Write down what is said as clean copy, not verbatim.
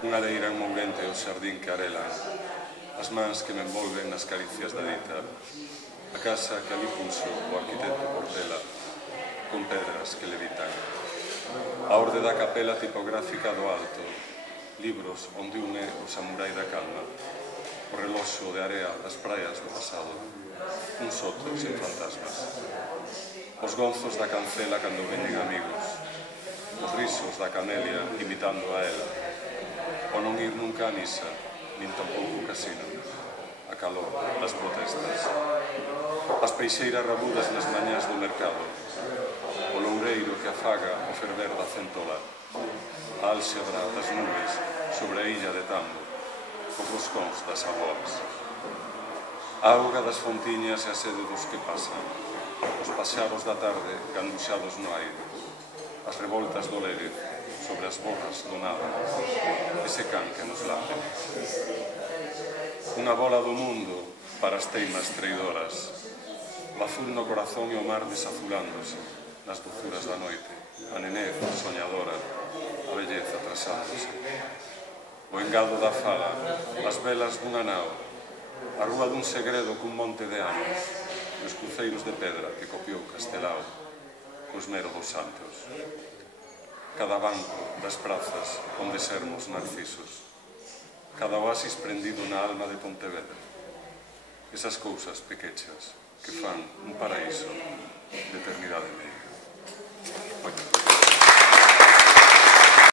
Unha leira en Mourente o xardín que arelan, as mans que me envolven nas caricias da dita, a casa que ali puxo o arquitecto Portela, con pedras que levitan, a orde da capela tipográfica do alto, libros onde une o samurai da calma, o reloxo de area das praias do pasado, un soto sen fantasmas, os gonzos da cancela cando veñen amigos, os risos da Camelia imitando a ela, o non ir nunca a misa, nin tampouco o casino, a calor das protestas, as peixeiras rabudas nas mañás do mercado, o loureiro que afaga o ferver da centola, a álxebra das nubes sobre a illa de Tambo, os roscóns das aboas, a auga das fontiñas e a sede dos que pasan, os paxaros da tarde ganduxados no aire, as revoltas do Lérez sobre as borras do nada, ese can que nos lame. Unha bola do mundo para as teimas traidoras, o azul no corazón e o mar desazulándose nas dozuras da noite, a nenez soñadora, a belleza atrasándose. O engado da fala, as velas dunha nao, a rúa dun segredo cun monte de anos, os cruceiros de pedra que copiou Castelao, co esmero dos santos. Cada banco das prazas onde sermos narcisos, cada oasis prendido na alma de Pontevedra, esas cousas pequechas que fan un paraíso de eternidade media.